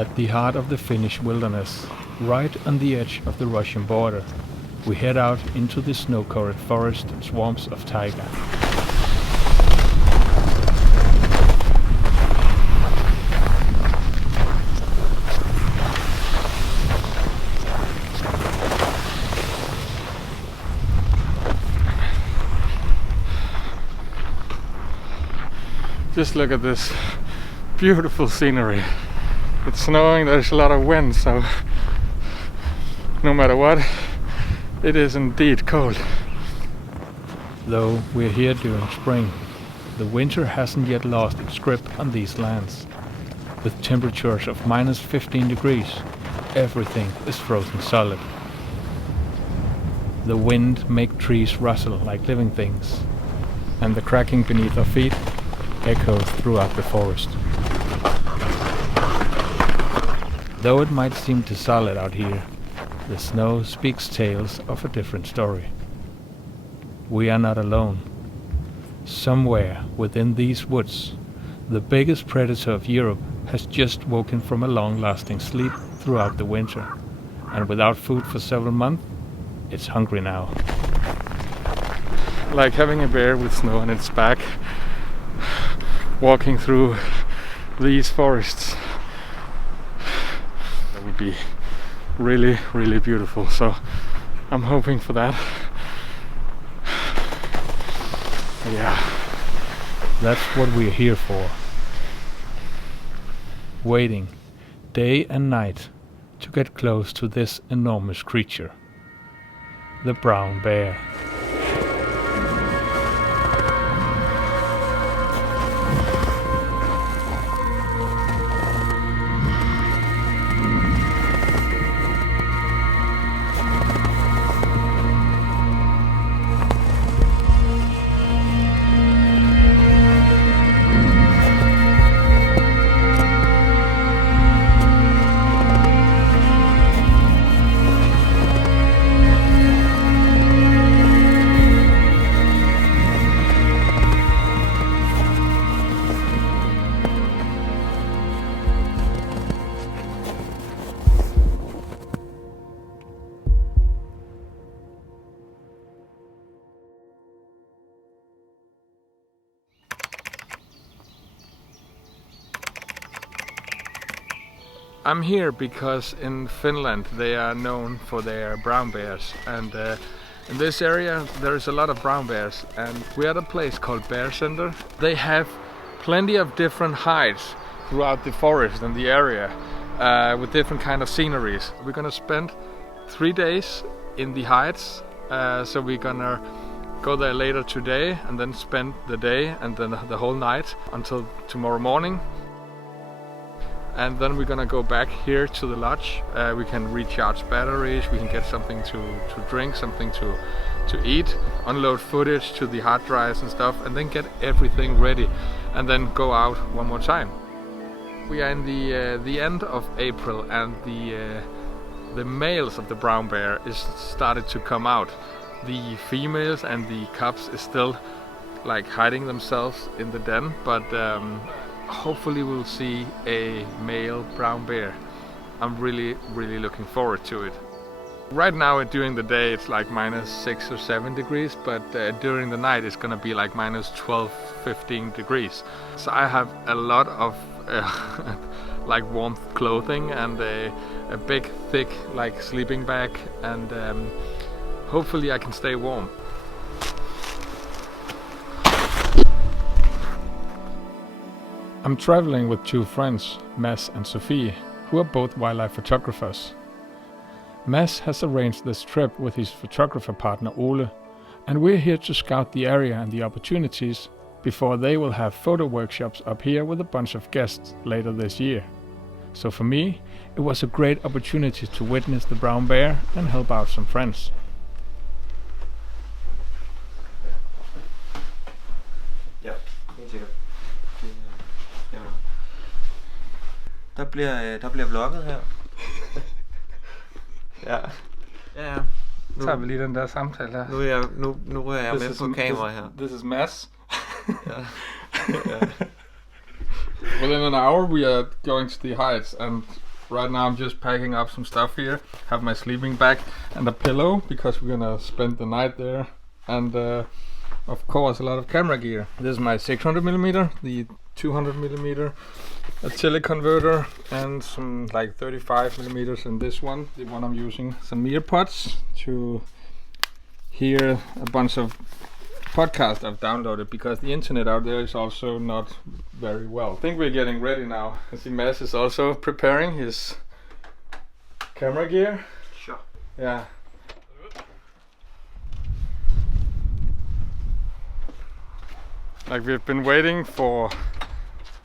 At the heart of the Finnish wilderness, right on the edge of the Russian border, we head out into the snow-covered forest and swamps of Taiga. Just look at this beautiful scenery. It's snowing, there's a lot of wind, so no matter what, it is indeed cold. Though we're here during spring, the winter hasn't yet lost its grip on these lands. With temperatures of minus 15 degrees, everything is frozen solid. The wind makes trees rustle like living things, and the cracking beneath our feet echoes throughout the forest. Though it might seem too solid out here, the snow speaks tales of a different story. We are not alone. Somewhere within these woods, the biggest predator of Europe has just woken from a long-lasting sleep throughout the winter, and without food for several months, it's hungry now. Like having a bear with snow on its back, walking through these forests. That would be really, really beautiful, so I'm hoping for that. Yeah, that's what we're here for. Waiting day and night to get close to this enormous creature, the brown bear. I'm here because in Finland they are known for their brown bears, and in this area there is a lot of brown bears, and we're at a place called Bear Center. They have plenty of different hides throughout the forest and the area with different kind of sceneries. We're gonna spend 3 days in the hides, so we're gonna go there later today and then spend the day and then the whole night until tomorrow morning. And then we're gonna go back here to the lodge. We can recharge batteries, we can get something to drink, something to eat, unload footage to the hard drives and stuff, and then get everything ready and then go out one more time. We are in the end of April, and the males of the brown bear is started to come out. The females and the cubs is still like hiding themselves in the den, but hopefully we'll see a male brown bear. I'm really looking forward to it. Right now during the day it's like minus 6 or 7 degrees, but during the night it's gonna be like minus 12, 15 degrees. So I have a lot of like warm clothing and a big thick like sleeping bag, and hopefully I can stay warm. I'm traveling with 2 friends, Mads and Sophie, who are both wildlife photographers. Mads has arranged this trip with his photographer partner Ole, and we're here to scout the area and the opportunities before they will have photo workshops up here with a bunch of guests later this year. So for me, it was a great opportunity to witness the brown bear and help out some friends. Ja, helt sikkert. Der bliver vlogget her. Ja. Ja. Nu tager vi lige den der samtale her. Nu rører jeg med på kamera her. This is Mads. Yeah. Within an hour we are going to the heights, and right now I'm just packing up some stuff here. Have my sleeping bag and a pillow because we're gonna spend the night there. And of course a lot of camera gear. This is my 600mm, the 200mm, a teleconverter, and some like 35mm in this one, the one I'm using. Some earpods to hear a bunch of podcasts I've downloaded because the internet out there is also not very well. I think we're getting ready now. I see Mads is also preparing his camera gear. Sure. Yeah. Like we've been waiting for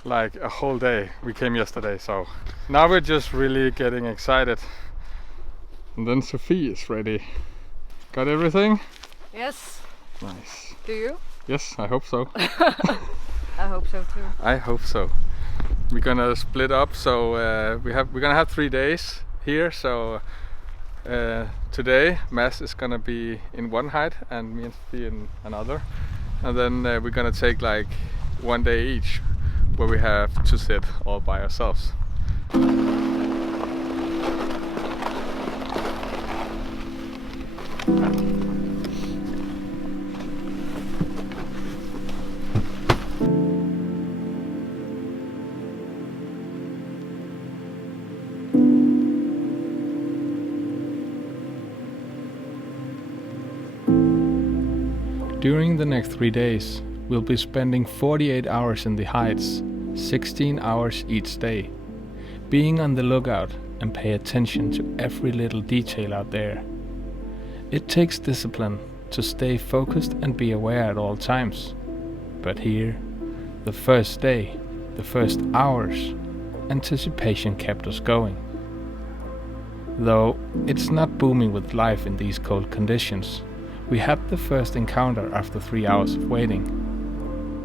like a whole day. We came yesterday, so now we're just really getting excited. And then Sophie is ready. Got everything? Yes. Nice. Do you? Yes, I hope so. I hope so too. I hope so. We're gonna split up, so we're gonna have 3 days here. So today Mads is gonna be in one hide and me and Sophie in another, and then we're gonna take like 1 day each, where we have to sit all by ourselves. During the next 3 days, we'll be spending 48 hours in the heights, 16 hours each day, being on the lookout and pay attention to every little detail out there. It takes discipline to stay focused and be aware at all times. But here, the first day, the first hours, anticipation kept us going. Though it's not booming with life in these cold conditions, we had the first encounter after 3 hours of waiting.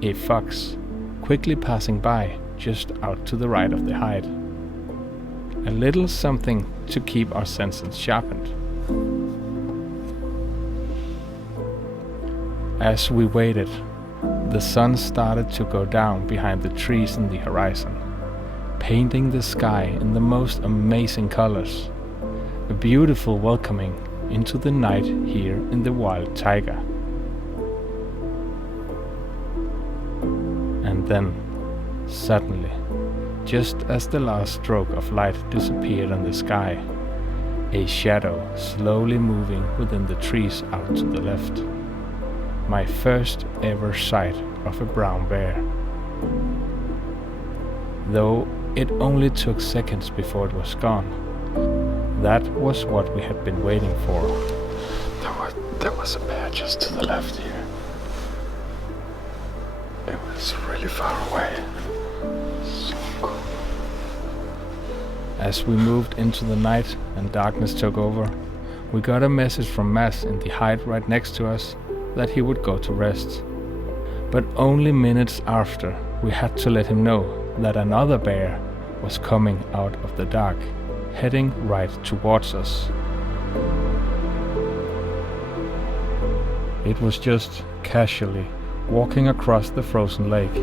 A fox, quickly passing by just out to the right of the hide. A little something to keep our senses sharpened. As we waited, the sun started to go down behind the trees in the horizon, painting the sky in the most amazing colors. A beautiful welcoming into the night here in the wild Taiga. And then, suddenly, just as the last stroke of light disappeared on the sky, a shadow slowly moving within the trees out to the left. My first ever sight of a brown bear. Though it only took seconds before it was gone. That was what we had been waiting for. There was a bear just to the left here. It was really far away. So cool. As we moved into the night and darkness took over, we got a message from Mads in the hide right next to us that he would go to rest. But only minutes after, we had to let him know that another bear was coming out of the dark, heading right towards us. It was just casually walking across the frozen lake.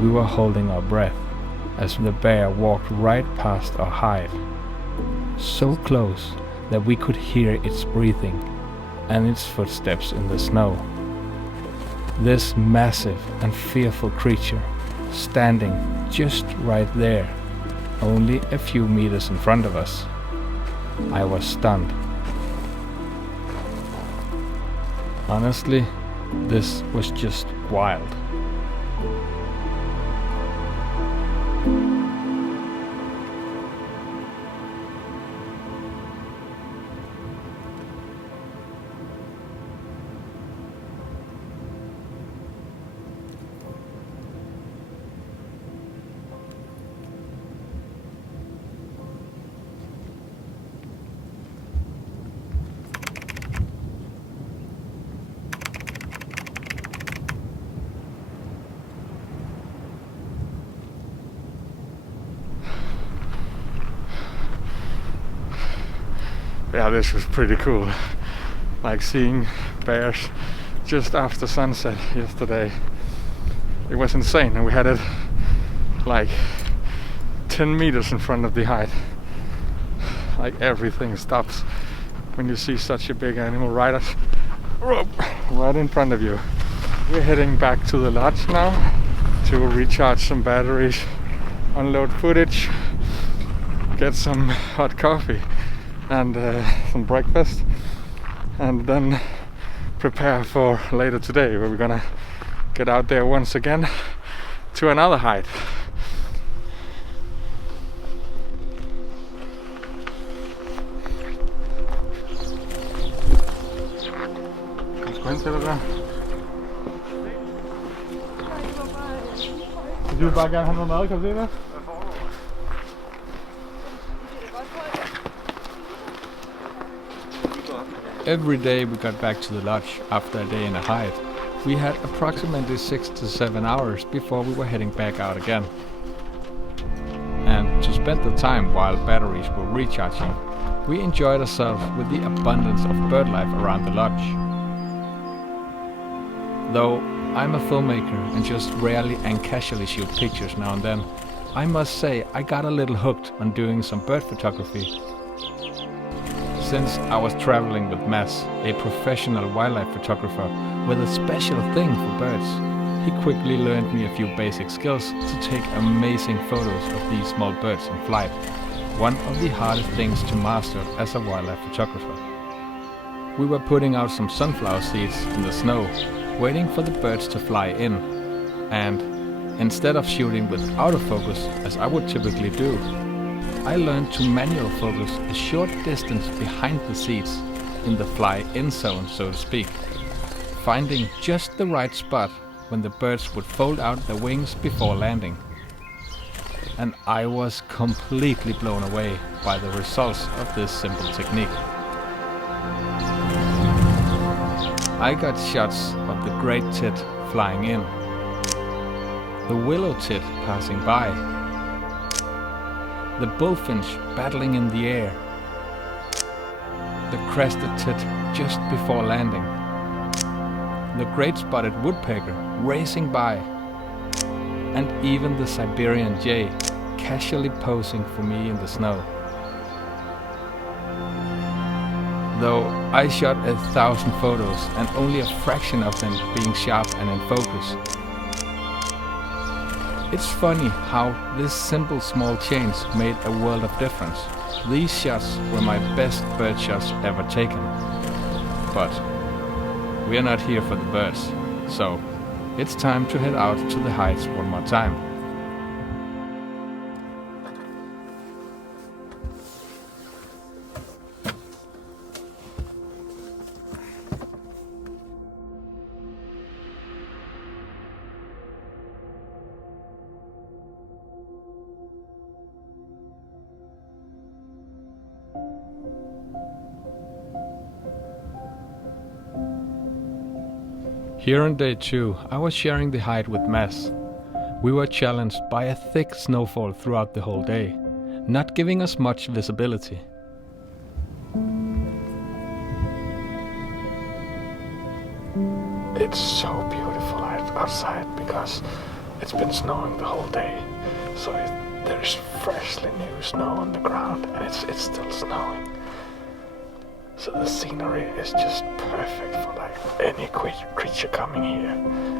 We were holding our breath as the bear walked right past our hide. So close that we could hear its breathing and its footsteps in the snow. This massive and fearful creature standing just right there, only a few meters in front of us. I was stunned. Honestly, this was just wild. yeah, this was pretty cool. Like seeing bears just after sunset yesterday. It was insane, and we had it like 10 meters in front of the hide. Like everything stops when you see such a big animal right in front of you. We're heading back to the lodge now to recharge some batteries, unload footage, get some hot coffee and some breakfast, and then prepare for later today, where we're gonna get out there once again to another hide. Du bare gerne have noget mad, kan du se det? Every day we got back to the lodge after a day in a hide. We had approximately 6 to 7 hours before we were heading back out again. And to spend the time while batteries were recharging, we enjoyed ourselves with the abundance of bird life around the lodge. Though I'm a filmmaker and just rarely and casually shoot pictures now and then, I must say I got a little hooked on doing some bird photography. Since I was traveling with Mads, a professional wildlife photographer with a special thing for birds, he quickly learned me a few basic skills to take amazing photos of these small birds in flight, one of the hardest things to master as a wildlife photographer. We were putting out some sunflower seeds in the snow, waiting for the birds to fly in, and instead of shooting with autofocus as I would typically do, I learned to manual focus a short distance behind the seeds, in the fly-in zone, so to speak, finding just the right spot when the birds would fold out their wings before landing. And I was completely blown away by the results of this simple technique. I got shots of the great tit flying in, the willow tit passing by, the bullfinch battling in the air, the crested tit just before landing, the great spotted woodpecker racing by, and even the Siberian jay casually posing for me in the snow. Though I shot 1,000 photos and only a fraction of them being sharp and in focus. It's funny how this simple small change made a world of difference. These shots were my best bird shots ever taken. But we are not here for the birds, so it's time to head out to the heights one more time. Here on day 2, I was sharing the hide with Mads. We were challenged by a thick snowfall throughout the whole day, not giving us much visibility. It's so beautiful outside because it's been snowing the whole day, so there's freshly new snow on the ground, and it's still snowing. So the scenery is just perfect for like any creature coming here.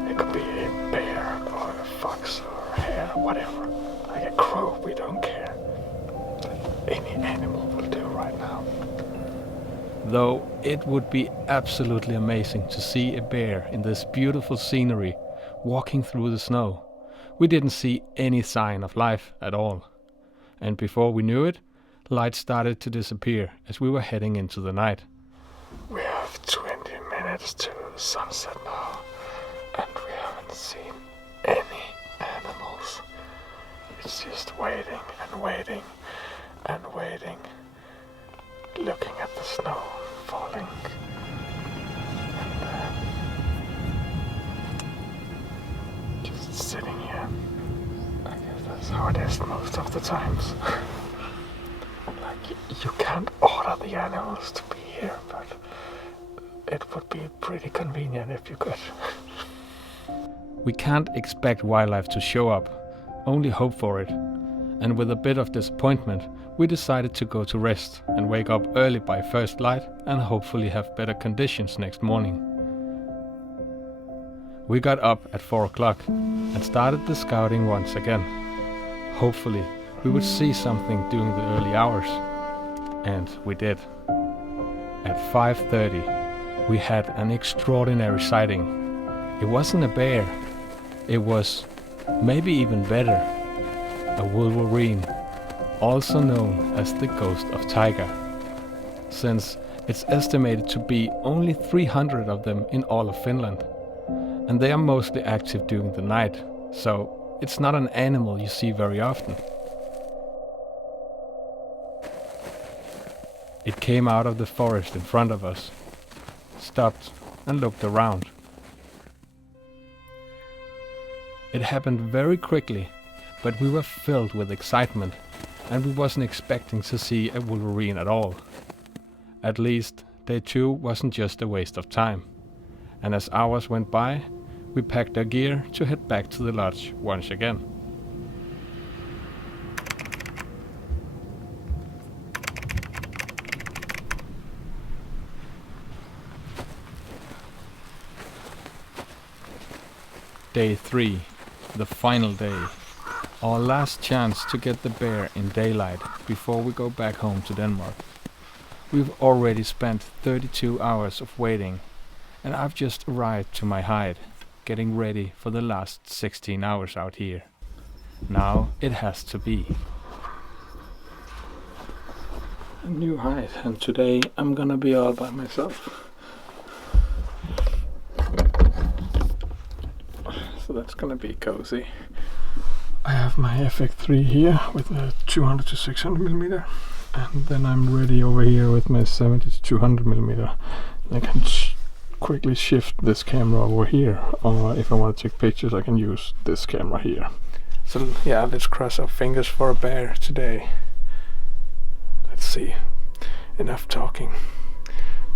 It could be a bear or a fox or a hare, whatever. Like a crow, we don't care. Any animal will do right now. Though it would be absolutely amazing to see a bear in this beautiful scenery walking through the snow. We didn't see any sign of life at all. And before we knew it, light started to disappear as we were heading into the night. We have 20 minutes to sunset now, and we haven't seen any animals. It's just waiting and waiting and waiting, looking at the snow falling. And just sitting here. I guess that's how it is most of the times. Like you can't order the animals to be here, but it would be pretty convenient if you could. We can't expect wildlife to show up, only hope for it. And with a bit of disappointment, we decided to go to rest and wake up early by first light and hopefully have better conditions next morning. We got up at 4 o'clock and started the scouting once again. Hopefully we would see something during the early hours. And we did. At 5:30 we had an extraordinary sighting. It wasn't a bear, it was, maybe even better, a wolverine, also known as the ghost of Taiga, since it's estimated to be only 300 of them in all of Finland, and they are mostly active during the night, so it's not an animal you see very often. It came out of the forest in front of us, stopped and looked around. It happened very quickly, but we were filled with excitement and we wasn't expecting to see a wolverine at all. At least, day 2 wasn't just a waste of time. And as hours went by, we packed our gear to head back to the lodge once again. Day 3, the final day. Our last chance to get the bear in daylight before we go back home to Denmark. We've already spent 32 hours of waiting, and I've just arrived to my hide, getting ready for the last 16 hours out here. Now it has to be. A new hide, and today I'm gonna be all by myself. So that's gonna be cozy. I have my FX3 here with a 200 to 600 millimeter, and then I'm ready over here with my 70 to 200 millimeter. I can quickly shift this camera over here, or if I want to take pictures I can use this camera here. So yeah, let's cross our fingers for a bear today. Let's see. Enough talking.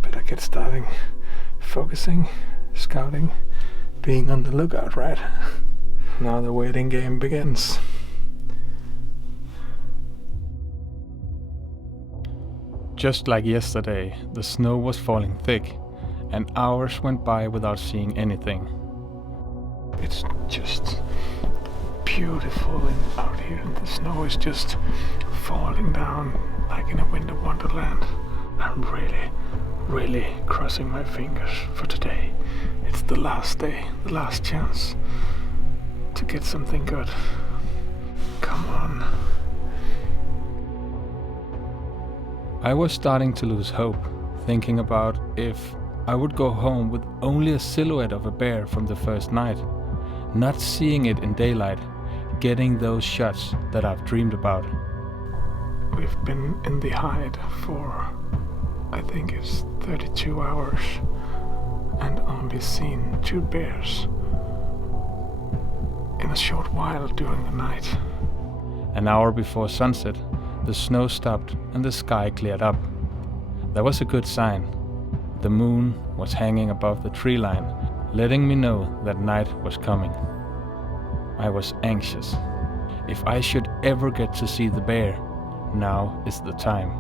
Better get starting. Focusing, scouting, being on the lookout, right? Now the waiting game begins. Just like yesterday, the snow was falling thick, and hours went by without seeing anything. It's just beautiful out here, and the snow is just falling down like in a winter wonderland. I'm really crossing my fingers for today. It's the last day, the last chance to get something good. Come on. I was starting to lose hope, thinking about if I would go home with only a silhouette of a bear from the first night, not seeing it in daylight, getting those shots that I've dreamed about. We've been in the hide for, I think it's 32 hours, and only seen 2 bears in a short while during the night. An hour before sunset, the snow stopped and the sky cleared up. That was a good sign. The moon was hanging above the tree line, letting me know that night was coming. I was anxious. If I should ever get to see the bear, now is the time.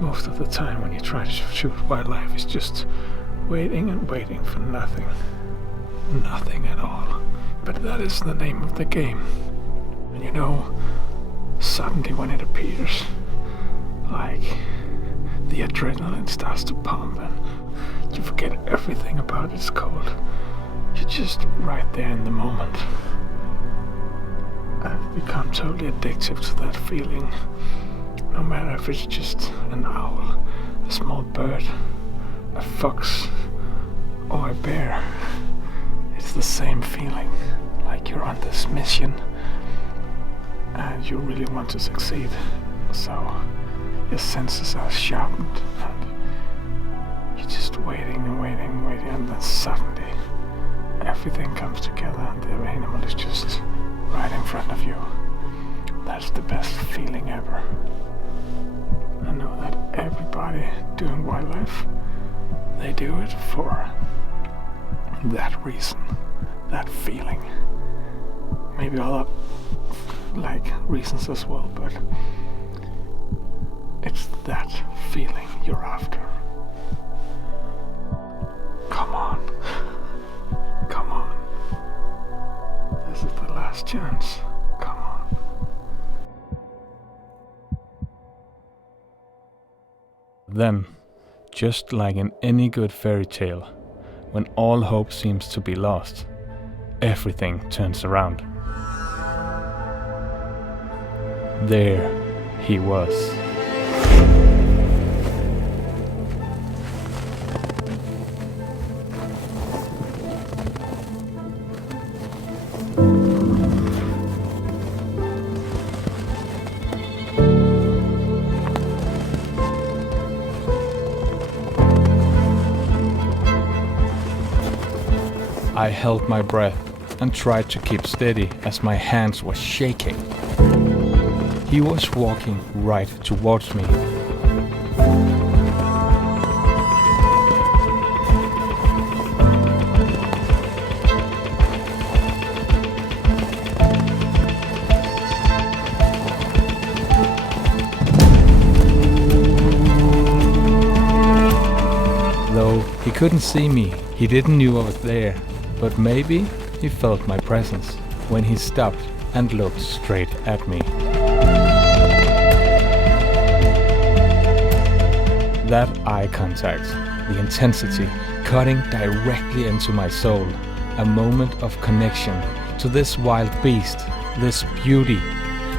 Most of the time when you try to shoot wildlife, it's just waiting and waiting for nothing. Nothing at all. But that is the name of the game. And you know, suddenly when it appears, like the adrenaline starts to pump and you forget everything about it's cold. You're just right there in the moment. I've become totally addicted to that feeling. No matter if it's just an owl, a small bird, a fox, or a bear. It's the same feeling, like you're on this mission and you really want to succeed. So your senses are sharpened and you're just waiting and waiting and waiting, and then suddenly everything comes together and the animal is just right in front of you. That's the best feeling ever. doing wildlife, they do it for that reason, that feeling. Maybe other reasons as well, but it's that feeling you're after. Come on. Come on. This is the last chance. Come on. Then, just like in any good fairy tale, when all hope seems to be lost, everything turns around. There he was. I held my breath and tried to keep steady as my hands were shaking. He was walking right towards me. Though he couldn't see me, he didn't know I was there, but maybe he felt my presence when he stopped and looked straight at me. That eye contact, the intensity, cutting directly into my soul, a moment of connection to this wild beast, this beauty,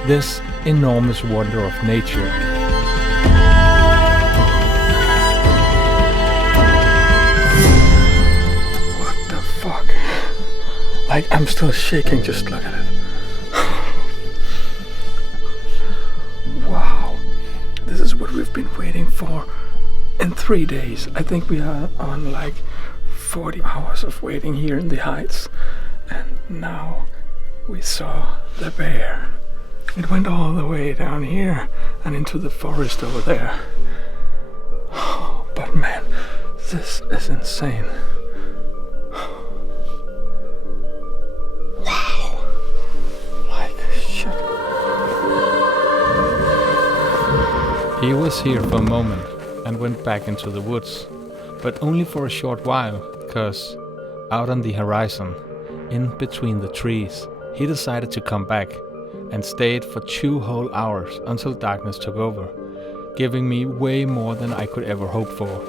this enormous wonder of nature. What the fuck? I'm still shaking just looking at it. Wow, this is what we've been waiting for. In 3 days, I think we are on 40 hours of waiting here in the heights, and now we saw the bear. It went all the way down here and into the forest over there. But man, this is insane. Wow, shit. He was here for a moment and went back into the woods, but only for a short while, because out on the horizon, in between the trees, he decided to come back and stayed for 2 whole hours until darkness took over, giving me way more than I could ever hope for.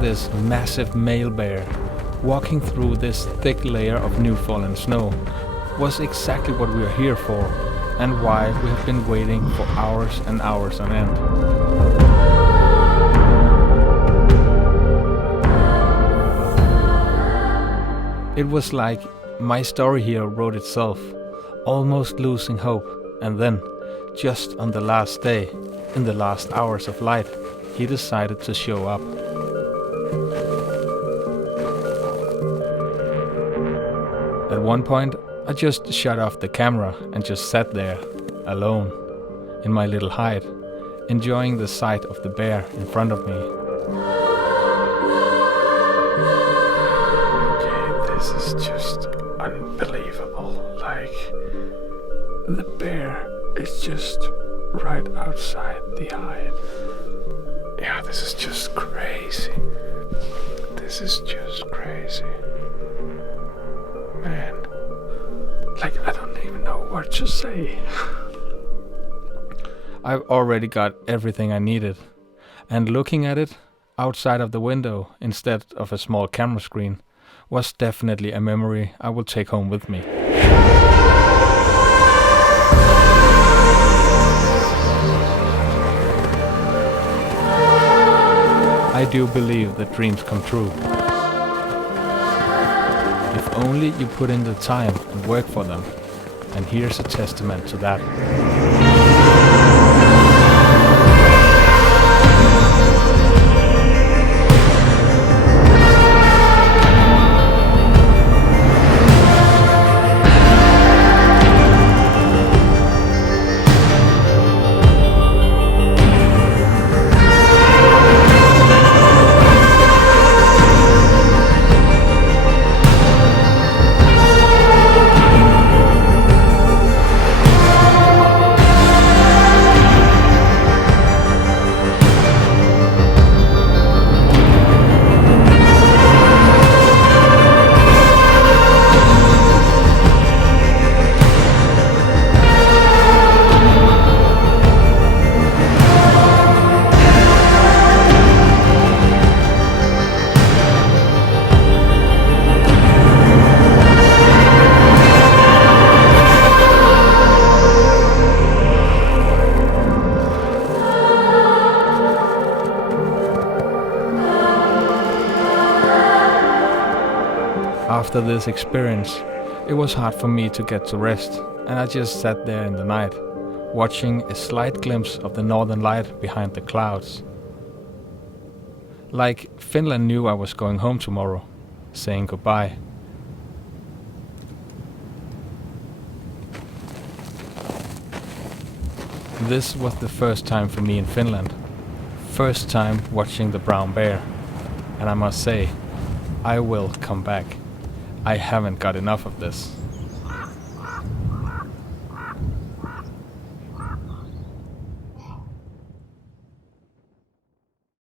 This massive male bear walking through this thick layer of new fallen snow was exactly what we are here for, and why we have been waiting for hours and hours on end. It was like my story here wrote itself, almost losing hope, and then, just on the last day, in the last hours of light, he decided to show up. At one point, I just shut off the camera and just sat there, alone, in my little hide, enjoying the sight of the bear in front of me. Okay, this is just unbelievable. The bear is just right outside the hide. Yeah, this is just crazy. This is just crazy. Man, I don't even know what to say. I've already got everything I needed, and looking at it outside of the window instead of a small camera screen was definitely a memory I will take home with me. I do believe that dreams come true. If only you put in the time and work for them. And here's a testament to that. After this experience, it was hard for me to get to rest, and I just sat there in the night, watching a slight glimpse of the northern light behind the clouds. Like Finland knew I was going home tomorrow, saying goodbye. This was the first time for me in Finland, first time watching the brown bear, and I must say, I will come back. I haven't got enough of this.